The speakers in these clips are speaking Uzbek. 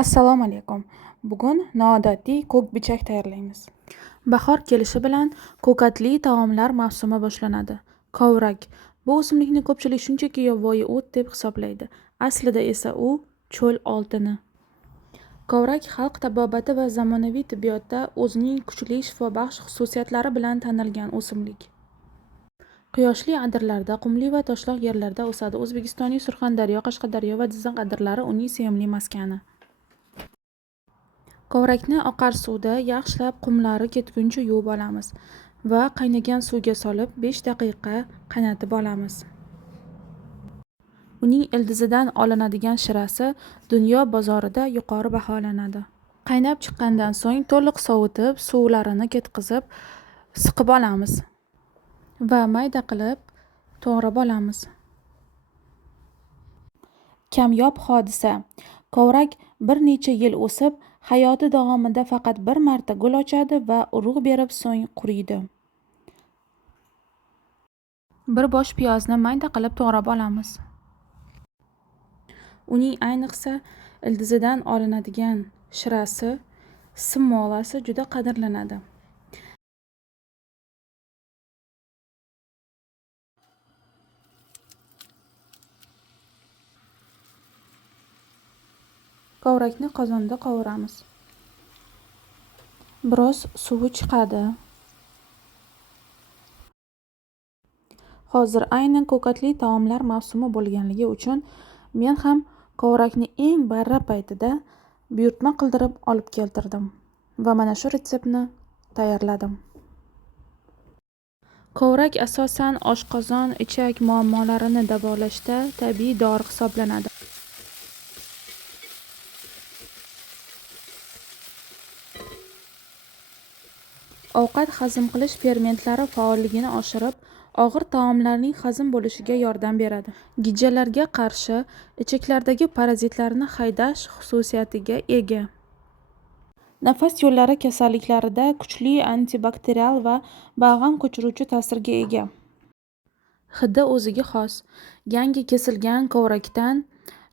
Assalomu alaykum. Bugun noodatiy ko'kbichak tayyorlaymiz. Bahor kelishi bilan ko'katli taomlar mavsumi boshlanadi. Kovrak. Bu o'simlikni ko'pchilik shunchaki yovvoyi o't deb hisoblaydi. Aslida esa u cho'l oltini. Kovrak xalq tabobati va zamonaviy tibbiyotda o'zining kuchli shifobaxsh xususiyatlari bilan tanilgan o'simlik. Quyoshli adirlarda, qumli va toshloq yerlarda o'sadi. O'zbekistonning Surxondaryo, Qashqadaryo va Jizzax adirlari uning sevimli maskani. Kovrakni oqar suvda yaxshilab qumlari ketguncha yuvib olamiz va qaynagan suvga solib 5 daqiqa qaynatib olamiz. Uning ildizidan olinadigan shirasi dunyo bozorida yuqori baholanadi. Qaynab chiqqandan so'ng to'liq sovitib, suvlarini ketkizib, siqib olamiz va mayda qilib to'g'rab olamiz. Kamyob hodisa. Kovrak bir necha yil o'sib, hayoti davomida faqat bir marta gul ochadi va urug' berib so'ng quriydi. Bir bosh piyozni mayda qilib to'g'rab olamiz. Uning ayniqsa ildizidan olinadigan shirasi, smolasi juda qadrlanadi. Kovrakni qozonda qovuramiz. Biroz suvi chiqadi. Hozir aynan ko'katli taomlar mavsumi bo'lganligi uchun men ham kovrakni eng barra paytida buyurtma qildirib olib keltirdim va mana shu retseptni tayyorladim. Kovrak asosan oshqozon, ichak muammolarini davolashda tabiiy dori hisoblanadi. Ovqat hazm qilish fermentlari faolligini oshirib, og'ir taomlarning hazm bo'lishiga yordam beradi. Gijjalarga qarshi ichaklardagi parazitlarni haydash xususiyatiga ega. Nafas yo'llari kasalliklarida kuchli antibakterial va balg'am ko'chiruvchi ta'sirga ega. Hidi o'ziga xos. Yangi kesilgan kovrakdan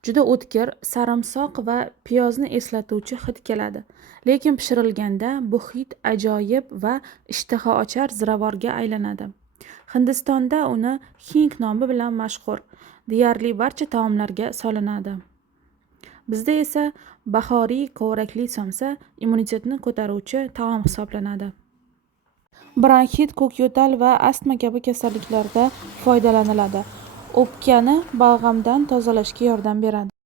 juda o'tkir, sarimsoq va piyozni eslatuvchi hid keladi. Lekin pishirilganda bu hid ajoyib va ishtaha ochar ziravorga aylanadi. Hindistonda uni hing nomi bilan mashhur. Deyarli barcha taomlarga solinadi. Bizda esa bahoriy kovrakli somsa immunitetni ko'taruvchi taom hisoblanadi. Bronxit, ko'kyo'tal va astma kabi kasalliklarda foydalaniladi. O'pkani balg'amdan tozalashga yordam beradi.